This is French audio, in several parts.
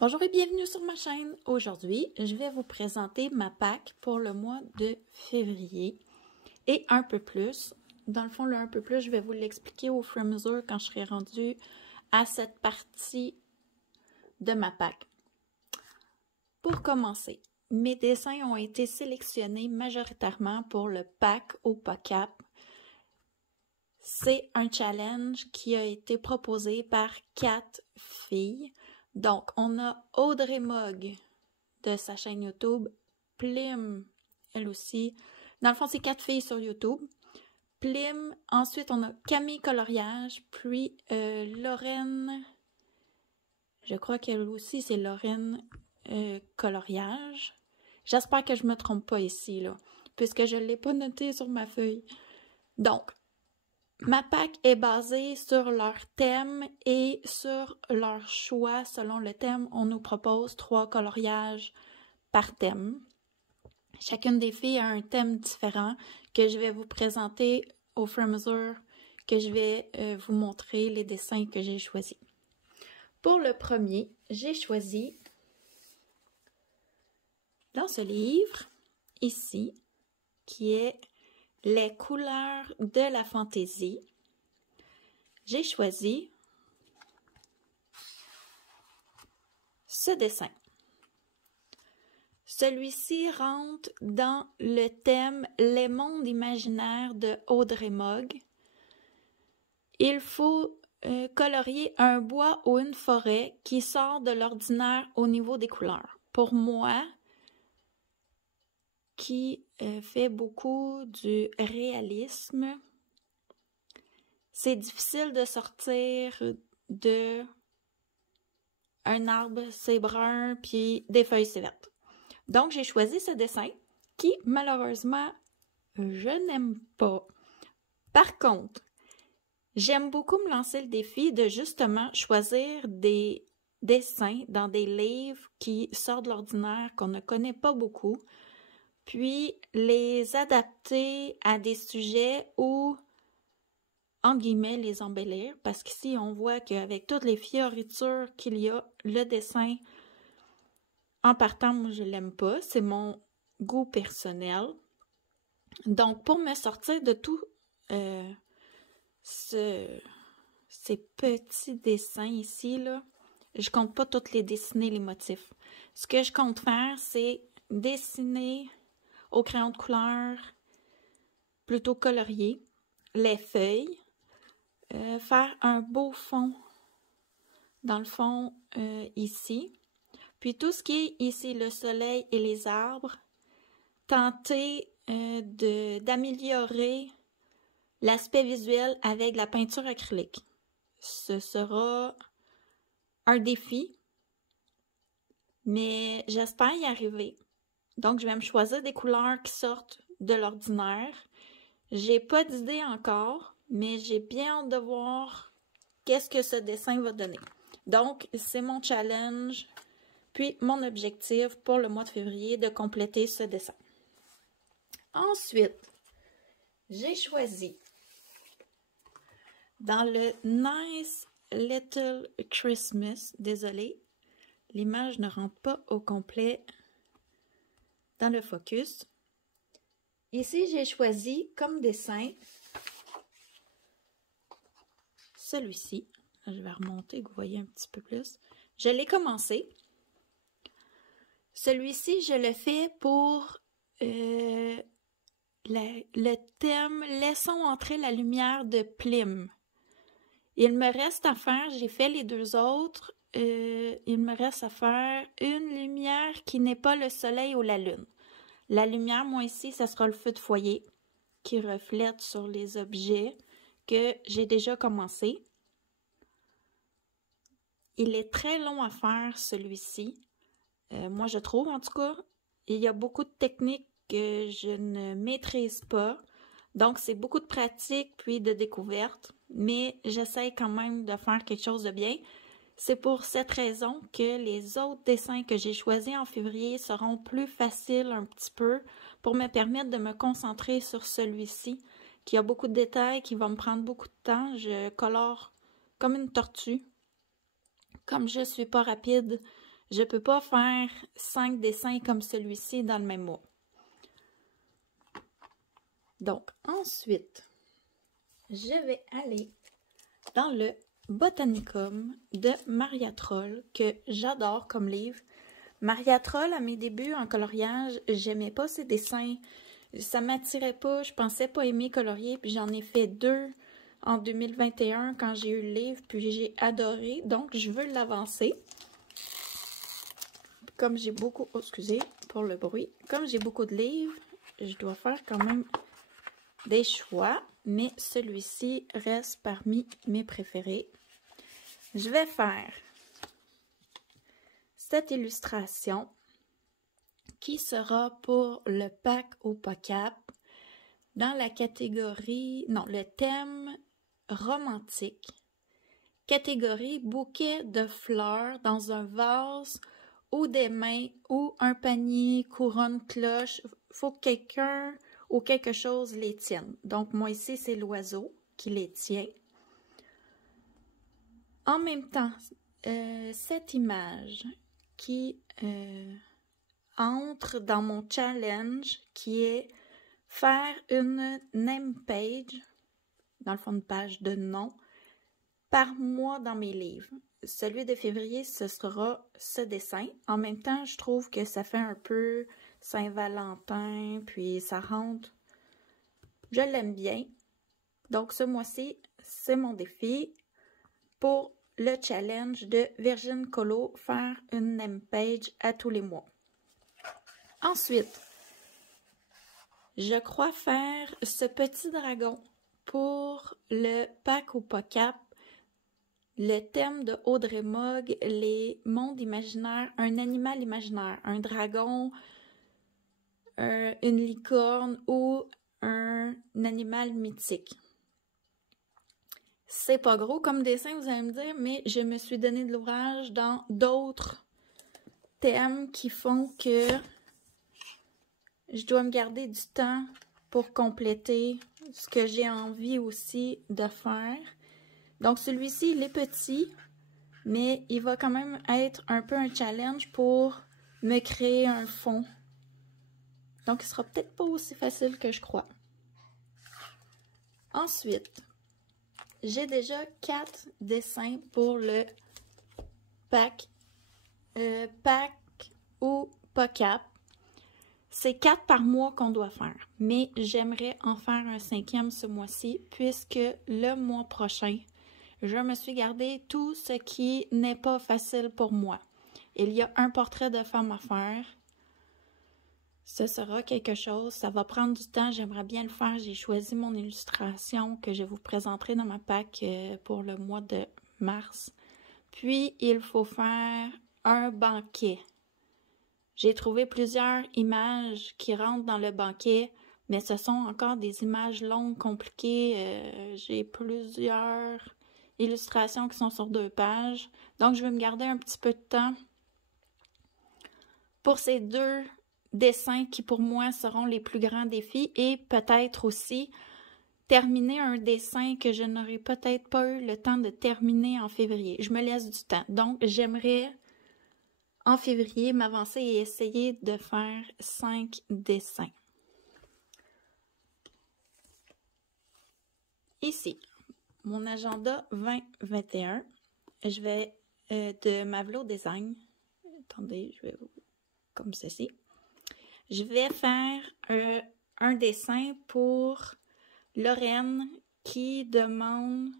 Bonjour et bienvenue sur ma chaîne. Aujourd'hui, je vais vous présenter ma pack pour le mois de février et un peu plus. Dans le fond, le un peu plus, je vais vous l'expliquer au fur et à mesure quand je serai rendue à cette partie de ma pack. Pour commencer, mes dessins ont été sélectionnés majoritairement pour le pack au POCAP. C'est un challenge qui a été proposé par 4 filles. Donc, on a Audrey Mogg de sa chaîne YouTube, Plim, elle aussi. Dans le fond, c'est 4 filles sur YouTube. Plim, ensuite on a Camille Coloriage, puis Lorraine, je crois qu'elle aussi c'est Lorraine Coloriage. J'espère que je me trompe pas ici, là, puisque je ne l'ai pas noté sur ma feuille. Donc, ma pack est basée sur leur thème et sur leur choix. Selon le thème, on nous propose 3 coloriages par thème. Chacune des filles a un thème différent que je vais vous présenter au fur et à mesure que je vais vous montrer les dessins que j'ai choisis. Pour le premier, j'ai choisi dans ce livre, ici, qui est les couleurs de la fantaisie. J'ai choisi ce dessin. Celui-ci rentre dans le thème Les mondes imaginaires de Audrey Mogg. Il faut colorier un bois ou une forêt qui sort de l'ordinaire au niveau des couleurs. Pour moi, qui fait beaucoup du réalisme, c'est difficile de sortir de un arbre, c'est brun, puis des feuilles, c'est vertes. Donc, j'ai choisi ce dessin qui, malheureusement, je n'aime pas. Par contre, j'aime beaucoup me lancer le défi de justement choisir des dessins dans des livres qui sortent de l'ordinaire, qu'on ne connaît pas beaucoup, puis les adapter à des sujets ou, entre guillemets, les embellir, parce qu'ici, on voit qu'avec toutes les fioritures qu'il y a, le dessin, en partant, moi, je l'aime pas. C'est mon goût personnel. Donc, pour me sortir de tout ces petits dessins ici, là, je compte pas toutes les dessiner, les motifs. Ce que je compte faire, c'est dessiner au crayon de couleur, plutôt colorié, les feuilles, faire un beau fond, dans le fond, ici. Puis tout ce qui est ici, le soleil et les arbres, tenter d'améliorer l'aspect visuel avec la peinture acrylique. Ce sera un défi, mais j'espère y arriver. Donc, je vais me choisir des couleurs qui sortent de l'ordinaire. J'ai pas d'idée encore, mais j'ai bien hâte de voir qu'est-ce que ce dessin va donner. Donc, c'est mon challenge, puis mon objectif pour le mois de février de compléter ce dessin. Ensuite, j'ai choisi dans le Nice Little Christmas, désolé, l'image ne rentre pas au complet dans le focus. Ici, j'ai choisi comme dessin celui-ci. Je vais remonter, que vous voyez un petit peu plus. Je l'ai commencé. Celui-ci, je le fais pour le thème « Laissons entrer la lumière » de Plim. Il me reste à faire, j'ai fait les deux autres, il me reste à faire une lumière qui n'est pas le soleil ou la lune. La lumière, moi ici, ça sera le feu de foyer qui reflète sur les objets que j'ai déjà commencé. Il est très long à faire, celui-ci. Moi, je trouve, en tout cas, il y a beaucoup de techniques que je ne maîtrise pas. Donc, c'est beaucoup de pratique puis de découverte, mais j'essaie quand même de faire quelque chose de bien. C'est pour cette raison que les autres dessins que j'ai choisis en février seront plus faciles un petit peu pour me permettre de me concentrer sur celui-ci, qui a beaucoup de détails, qui va me prendre beaucoup de temps. Je colore comme une tortue. Comme je ne suis pas rapide, Je ne peux pas faire 5 dessins comme celui-ci dans le même mois. Donc, ensuite, je vais aller dans le Botanicum de Maria Troll, que j'adore comme livre. Maria Troll, à mes débuts en coloriage, j'aimais pas ses dessins. Ça m'attirait pas, je pensais pas aimer colorier, puis j'en ai fait 2 en 2021 quand j'ai eu le livre, puis j'ai adoré, donc je veux l'avancer. Comme j'ai beaucoup, oh, excusez pour le bruit, comme j'ai beaucoup de livres, je dois faire quand même des choix, mais celui-ci reste parmi mes préférés. Je vais faire cette illustration qui sera pour le pack au POCAP dans la catégorie, non, le thème romantique, catégorie bouquet de fleurs dans un vase ou des mains ou un panier, couronne, cloche. Faut que quelqu'un ou quelque chose les tienne. Donc, moi ici, c'est l'oiseau qui les tient. En même temps, cette image qui entre dans mon challenge qui est faire une name page, dans le fond une page de nom, par mois dans mes livres. Celui de février, ce sera ce dessin. En même temps, je trouve que ça fait un peu Saint-Valentin, puis ça rentre. Je l'aime bien. Donc, ce mois-ci, c'est mon défi pour le challenge de Virgin Colo, faire une name page à tous les mois. Ensuite, je crois faire ce petit dragon pour le pack au POCAP. Le thème de Audrey Mogg, les mondes imaginaires, un animal imaginaire, un dragon, une licorne ou un animal mythique. C'est pas gros comme dessin, vous allez me dire, mais je me suis donné de l'ouvrage dans d'autres thèmes qui font que je dois me garder du temps pour compléter ce que j'ai envie aussi de faire. Donc, celui-ci, il est petit, mais il va quand même être un peu un challenge pour me créer un fond. Donc, il sera peut-être pas aussi facile que je crois. Ensuite, j'ai déjà 4 dessins pour le pack ou POCAP. C'est 4 par mois qu'on doit faire, mais j'aimerais en faire un 5e ce mois-ci, puisque le mois prochain, je me suis gardé tout ce qui n'est pas facile pour moi. Il y a un portrait de femme à faire. Ce sera quelque chose, ça va prendre du temps, j'aimerais bien le faire. J'ai choisi mon illustration que je vous présenterai dans ma pack pour le mois de mars. Puis, il faut faire un banquet. J'ai trouvé plusieurs images qui rentrent dans le banquet, mais ce sont encore des images longues, compliquées. J'ai plusieurs illustrations qui sont sur 2 pages. Donc, je vais me garder un petit peu de temps pour ces 2 dessins qui, pour moi, seront les plus grands défis et peut-être aussi terminer un dessin que je n'aurais peut-être pas eu le temps de terminer en février. Je me laisse du temps. Donc, j'aimerais en février m'avancer et essayer de faire 5 dessins. Ici, mon agenda 2021, je vais de Mavlo Design. Attendez, je vais comme ceci. Je vais faire un dessin pour Lorraine qui demande,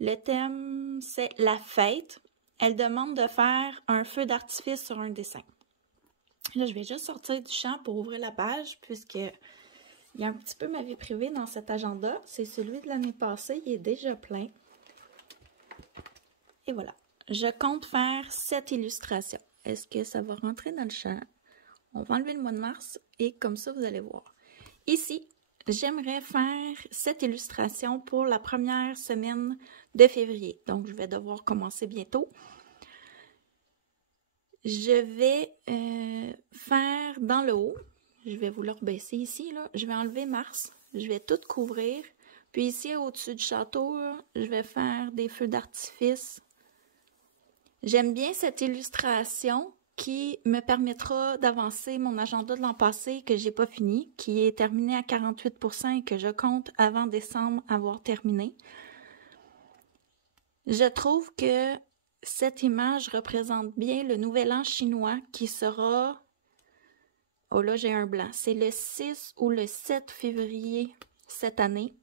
le thème c'est la fête. Elle demande de faire un feu d'artifice sur un dessin. Là, je vais juste sortir du champ pour ouvrir la page puisque il y a un petit peu ma vie privée dans cet agenda. C'est celui de l'année passée, il est déjà plein. Et voilà, je compte faire 7 illustrations. Est-ce que ça va rentrer dans le champ? On va enlever le mois de mars et comme ça, vous allez voir. Ici, j'aimerais faire cette illustration pour la première semaine de février. Donc, je vais devoir commencer bientôt. Je vais faire dans le haut, je vais vous le rebaisser ici, là. Je vais enlever mars, je vais tout couvrir. Puis ici, au-dessus du château, là, je vais faire des feux d'artifice. J'aime bien cette illustration qui me permettra d'avancer mon agenda de l'an passé que j'ai pas fini, qui est terminé à 48% et que je compte avant décembre avoir terminé. Je trouve que cette image représente bien le nouvel an chinois qui sera... Oh là, j'ai un blanc. C'est le 6 ou le 7 février cette année.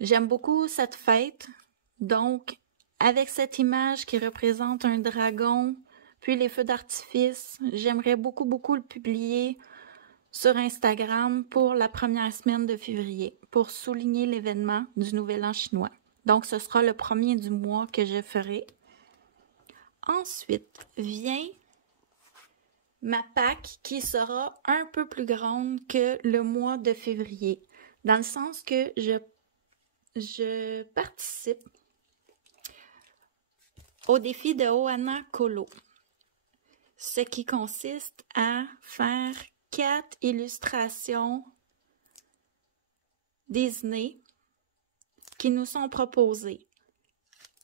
J'aime beaucoup cette fête. Donc, avec cette image qui représente un dragon, puis les feux d'artifice, j'aimerais beaucoup le publier sur Instagram pour la première semaine de février, pour souligner l'événement du Nouvel An chinois. Donc, ce sera le premier du mois que je ferai. Ensuite, vient ma Pâques qui sera un peu plus grande que le mois de février, dans le sens que je participe au défi de Ohana Colo, ce qui consiste à faire 4 illustrations Disney qui nous sont proposées.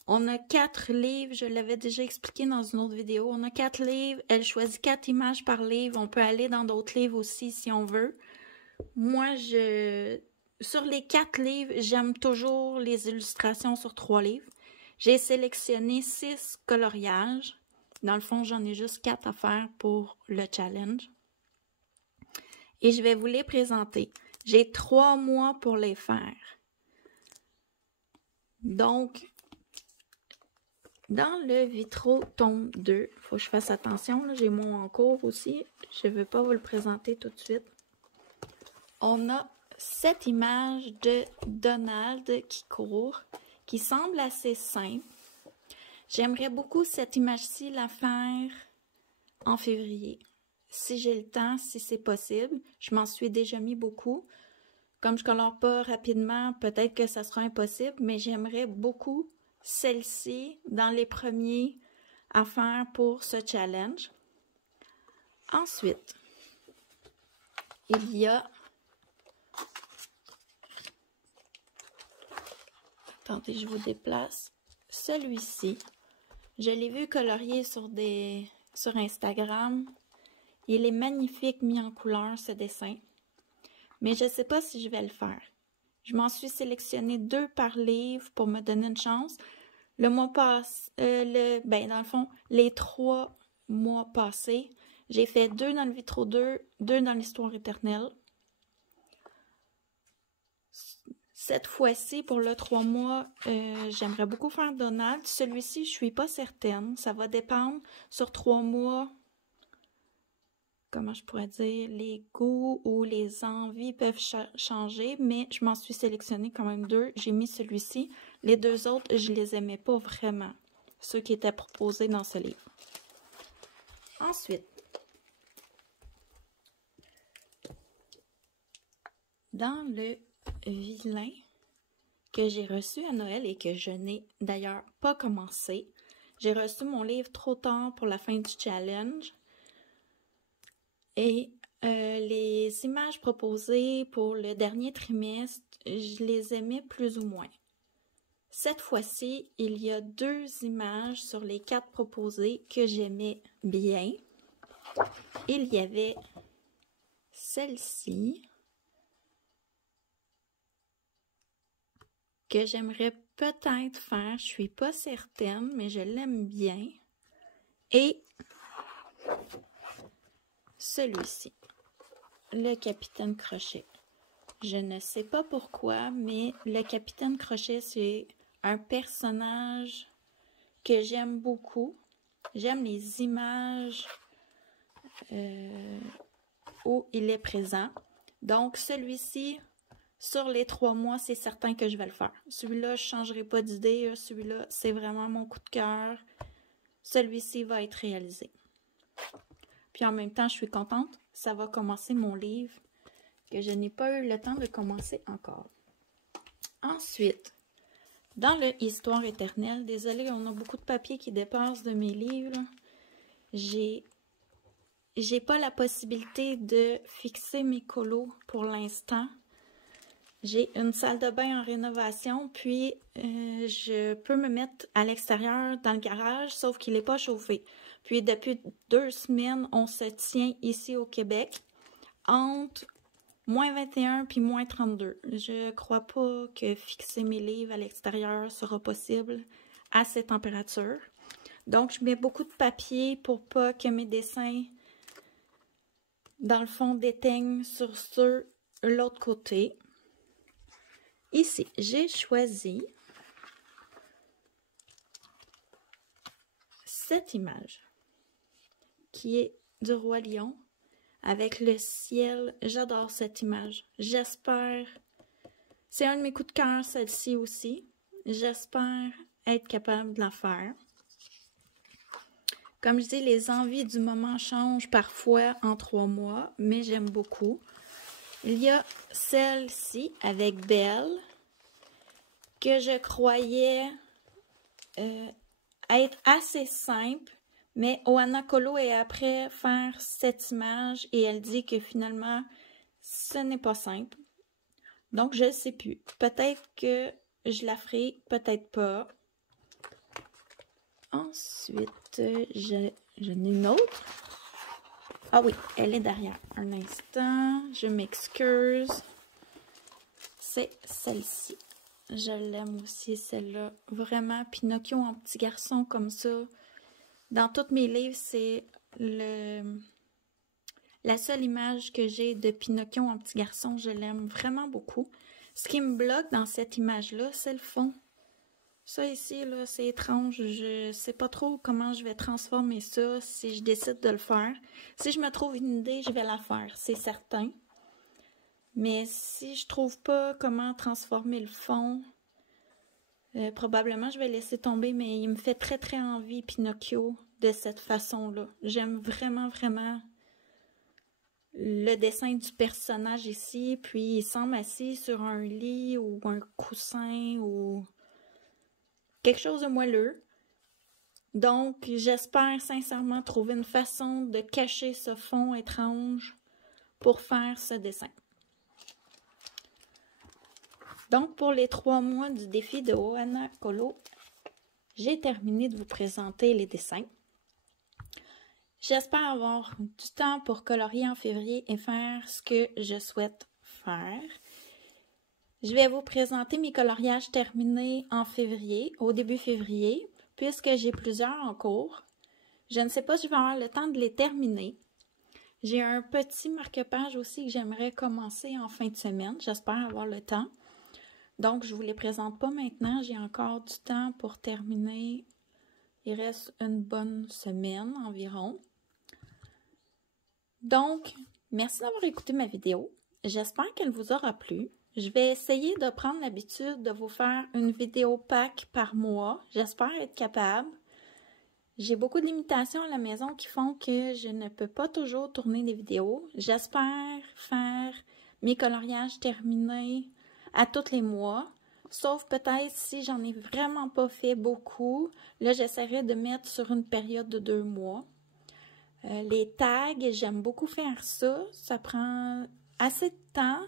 On a 4 livres, je l'avais déjà expliqué dans une autre vidéo. On a 4 livres, elle choisit 4 images par livre. On peut aller dans d'autres livres aussi si on veut. Moi, sur les 4 livres, j'aime toujours les illustrations sur 3 livres. J'ai sélectionné 6 coloriages. Dans le fond, j'en ai juste 4 à faire pour le challenge. Et je vais vous les présenter. J'ai 3 mois pour les faire. Donc, dans le Vitro tome 2, il faut que je fasse attention, j'ai mon en cours aussi, je ne vais pas vous le présenter tout de suite. On a cette image de Donald qui court, qui semble assez simple. J'aimerais beaucoup cette image-ci la faire en février. Si j'ai le temps, si c'est possible, je m'en suis déjà mis beaucoup. Comme je ne colore pas rapidement, peut-être que ça sera impossible, mais j'aimerais beaucoup celle-ci dans les premiers à faire pour ce challenge. Ensuite, il y a... Attendez, je vous déplace. Celui-ci, je l'ai vu colorier sur Instagram. Il est magnifique mis en couleur, ce dessin. Mais je ne sais pas si je vais le faire. Je m'en suis sélectionné 2 par livre pour me donner une chance. Le mois passé, dans le fond, les 3 mois passés, j'ai fait 2 dans le Vitro 2, 2 dans l'Histoire éternelle. Cette fois-ci, pour le 3 mois, j'aimerais beaucoup faire Donald. Celui-ci, je ne suis pas certaine. Ça va dépendre sur 3 mois. Comment je pourrais dire, les goûts ou les envies peuvent changer, mais je m'en suis sélectionnée quand même 2. J'ai mis celui-ci. Les 2 autres, je les aimais pas vraiment, ceux qui étaient proposés dans ce livre. Ensuite, dans le vilain que j'ai reçu à Noël et que je n'ai d'ailleurs pas commencé, j'ai reçu mon livre trop tard pour la fin du challenge. Et les images proposées pour le dernier trimestre, je les aimais plus ou moins. Cette fois-ci, il y a 2 images sur les 4 proposées que j'aimais bien. Il y avait celle-ci, que j'aimerais peut-être faire, je ne suis pas certaine, mais je l'aime bien. Et celui-ci, le Capitaine Crochet. Je ne sais pas pourquoi, mais le Capitaine Crochet, c'est un personnage que j'aime beaucoup. J'aime les images où il est présent. Donc, celui-ci, sur les 3 mois, c'est certain que je vais le faire. Celui-là, je ne changerai pas d'idée. Celui-là, c'est vraiment mon coup de cœur. Celui-ci va être réalisé. Puis en même temps, je suis contente. Ça va commencer mon livre que je n'ai pas eu le temps de commencer encore. Ensuite, dans le Histoire éternelle, désolée, on a beaucoup de papier qui dépasse de mes livres. J'ai pas la possibilité de fixer mes colos pour l'instant. J'ai une salle de bain en rénovation, puis je peux me mettre à l'extérieur dans le garage, sauf qu'il n'est pas chauffé. Puis depuis 2 semaines, on se tient ici au Québec entre moins 21 puis moins 32. Je crois pas que fixer mes livres à l'extérieur sera possible à cette température. Donc, je mets beaucoup de papier pour pas que mes dessins, dans le fond, déteignent sur ceux de l'autre côté. Ici, j'ai choisi cette image qui est du Roi Lion avec le ciel. J'adore cette image. J'espère... C'est un de mes coups de cœur, celle-ci aussi. J'espère être capable de la faire. Comme je dis, les envies du moment changent parfois en 3 mois, mais j'aime beaucoup. Il y a celle-ci avec Belle, que je croyais être assez simple, mais Oana Kolo est après faire cette image et elle dit que finalement, ce n'est pas simple. Donc, je ne sais plus. Peut-être que je la ferai, peut-être pas. Ensuite, j'en ai une autre. Ah oui, elle est derrière. Un instant, je m'excuse. C'est celle-ci. Je l'aime aussi, celle-là. Vraiment, Pinocchio en petit garçon comme ça. Dans tous mes livres, c'est la seule image que j'ai de Pinocchio en petit garçon. Je l'aime vraiment beaucoup. Ce qui me bloque dans cette image-là, c'est le fond. Ça ici, là, c'est étrange. Je sais pas trop comment je vais transformer ça si je décide de le faire. Si je me trouve une idée, je vais la faire, c'est certain. Mais si je trouve pas comment transformer le fond, probablement je vais laisser tomber, mais il me fait très très envie Pinocchio de cette façon-là. J'aime vraiment vraiment le dessin du personnage ici, puis il semble assis sur un lit ou un coussin ou quelque chose de moelleux. Donc, j'espère sincèrement trouver une façon de cacher ce fond étrange pour faire ce dessin. Donc, pour les 3 mois du défi de Oana Kolo, j'ai terminé de vous présenter les dessins. J'espère avoir du temps pour colorier en février et faire ce que je souhaite faire. Je vais vous présenter mes coloriages terminés en février, au début février, puisque j'ai plusieurs en cours. Je ne sais pas si je vais avoir le temps de les terminer. J'ai un petit marque-page aussi que j'aimerais commencer en fin de semaine. J'espère avoir le temps. Donc, je ne vous les présente pas maintenant. J'ai encore du temps pour terminer. Il reste une bonne semaine environ. Donc, merci d'avoir écouté ma vidéo. J'espère qu'elle vous aura plu. Je vais essayer de prendre l'habitude de vous faire une vidéo pack par mois. J'espère être capable. J'ai beaucoup de limitations à la maison qui font que je ne peux pas toujours tourner des vidéos. J'espère faire mes coloriages terminés à tous les mois. Sauf peut-être si j'en ai vraiment pas fait beaucoup. Là, j'essaierai de mettre sur une période de 2 mois. Les tags, j'aime beaucoup faire ça. Ça prend assez de temps.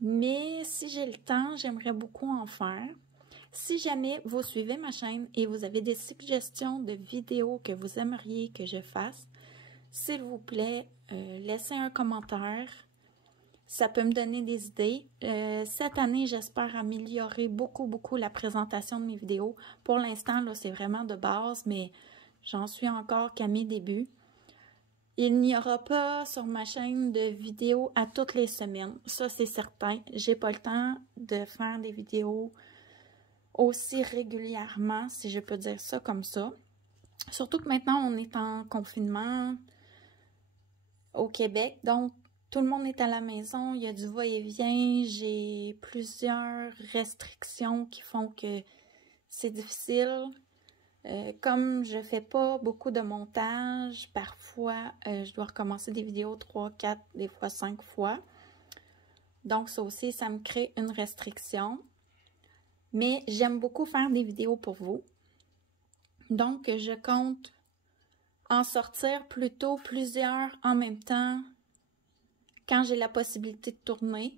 Mais si j'ai le temps, j'aimerais beaucoup en faire. Si jamais vous suivez ma chaîne et vous avez des suggestions de vidéos que vous aimeriez que je fasse, s'il vous plaît, laissez un commentaire. Ça peut me donner des idées. Cette année, j'espère améliorer beaucoup la présentation de mes vidéos. Pour l'instant, là, c'est vraiment de base, mais j'en suis encore qu'à mes débuts. Il n'y aura pas sur ma chaîne de vidéos à toutes les semaines. Ça, c'est certain. J'ai pas le temps de faire des vidéos aussi régulièrement, si je peux dire ça comme ça. Surtout que maintenant, on est en confinement au Québec. Donc, tout le monde est à la maison. Il y a du va-et-vient. J'ai plusieurs restrictions qui font que c'est difficile. Comme je fais pas beaucoup de montage, parfois je dois recommencer des vidéos 3, 4, des fois 5 fois. Donc ça aussi, ça me crée une restriction. Mais j'aime beaucoup faire des vidéos pour vous. Donc je compte en sortir plutôt plusieurs en même temps quand j'ai la possibilité de tourner.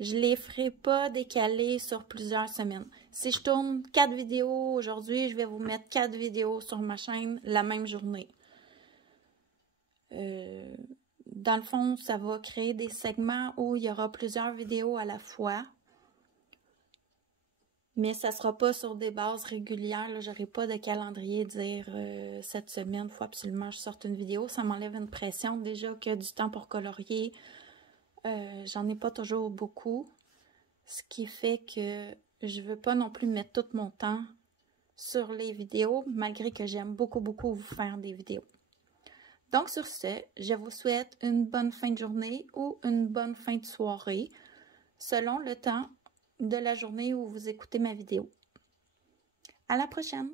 Je ne les ferai pas décaler sur plusieurs semaines. Si je tourne 4 vidéos aujourd'hui, je vais vous mettre 4 vidéos sur ma chaîne la même journée. Dans le fond, ça va créer des segments où il y aura plusieurs vidéos à la fois. Mais ça ne sera pas sur des bases régulières. Je n'aurai pas de calendrier dire cette semaine, il faut absolument que je sorte une vidéo. Ça m'enlève une pression. Déjà que du temps pour colorier, j'en ai pas toujours beaucoup. Ce qui fait que je veux pas non plus mettre tout mon temps sur les vidéos, malgré que j'aime beaucoup vous faire des vidéos. Donc sur ce, je vous souhaite une bonne fin de journée ou une bonne fin de soirée, selon le temps de la journée où vous écoutez ma vidéo. À la prochaine!